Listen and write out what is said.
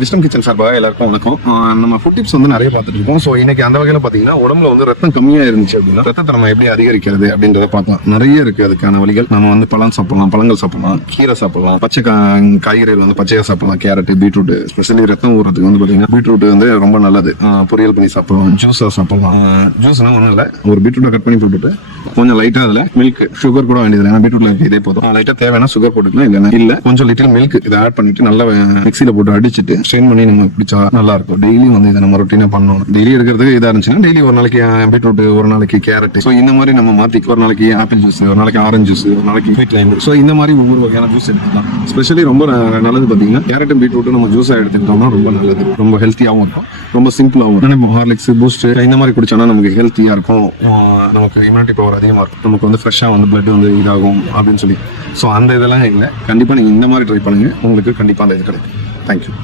Wisdom kitchen சார்பாக எல்லாருக்கும் வணக்கம். நம்ம ஃபுட் டிப்ஸ் வந்து நிறைய பார்த்துட்டு இருக்கோம். ஸோ இன்னைக்கு அந்த வகையில் பார்த்தீங்கன்னா உடம்புல வந்து ரத்தம் கம்மியாக இருந்துச்சு அப்படின்னா ரத்தத்தை நம்ம எப்படி அதிகரிக்கிறது அப்படின்றத பார்க்கலாம். நிறைய இருக்கு அதுக்கான வழிகள். நம்ம வந்து பழம் சாப்பிடலாம் பழங்கள் சாப்பிடலாம் கீரை சாப்பிடலாம் பச்சை காய்கறிகள் வந்து பச்சையாக சாப்பிடலாம் கேரட் பீட்ரூட் ஸ்பெஷலி ரத்தம் ஊறதுக்கு வந்து பார்த்தீங்கன்னா பீட்ரூட் வந்து ரொம்ப நல்லது. பொரியல் பண்ணி சாப்பிடலாம் ஜூஸாக சாப்பிடலாம். ஜூஸ்னா ஒன்றும் இல்லை. ஒரு பீட்ரூட்டை கட் பண்ணி போட்டுட்டு கொஞ்சம் லைட்டாக அதில் மில்க் சுகர் கூட வேண்டியது ஏன்னா பீட்ரூட்ல இதே போதும். லைட்டாக தேவைன்னா சுகர் போட்டுக்கலாம் இல்லைன்னா இல்லை. கொஞ்சம் லிட்டில் மில்க் இதை ஆட் பண்ணிட்டு நல்லா மிக்சியில் போட்டு அடிச்சுட்டு ஸ்ட்ரெயின் பண்ணி நம்ம குடிச்சா நல்லா இருக்கும் டெய்லி வந்து இதை நம்ம ரொட்டீனா பண்ணணும். டெய்லி எடுக்கிறதுக்கு இதா இருந்துச்சுன்னா டெய்லி ஒரு நாளைக்கு பீட்ரூட் ஒரு நாளைக்கு கேரட் ஸோ இந்த மாதிரி நம்ம மாத்தி ஒரு நாளைக்கு ஆப்பிள் ஜூஸ் ஒரு நாளைக்கு ஆரஞ்சு ஜூஸ் ஒரு நாளைக்கு ஸ்வீட் லைம் ஸோ இந்த மாதிரி ஒவ்வொரு வகையான ஜூஸ் எடுத்துக்கலாம். ஸ்பெஷலி ரொம்ப நல்லது பாத்தீங்கன்னா கேரட் பீட்ரூட் நம்ம ஜூஸாக எடுத்துக்கிட்டோம்னா ரொம்ப நல்லது. ரொம்ப ஹெல்த்தியாகவும் இருக்கும். ரொம்ப சிம்பிளாகவும் இருக்கும். நம்ம ஹார்லிக்ஸ் பூஸ்ட் இந்த மாதிரி குடிச்சோம்னா நமக்கு ஹெல்த்தியா இருக்கும். நமக்கு இம்யூனிட்டி பவர் அதிகமாக இருக்கும். நமக்கு வந்து ஃப்ரெஷ்ஷாக வந்து பிளட் வந்து இதாகும் அப்படின்னு சொல்லி. ஸோ அந்த இதெல்லாம் இல்லை. கண்டிப்பாக நீங்கள் இந்த மாதிரி ட்ரை பண்ணுங்கள் உங்களுக்கு கண்டிப்பாக அந்த இது கிடைக்கும். தேங்க்யூ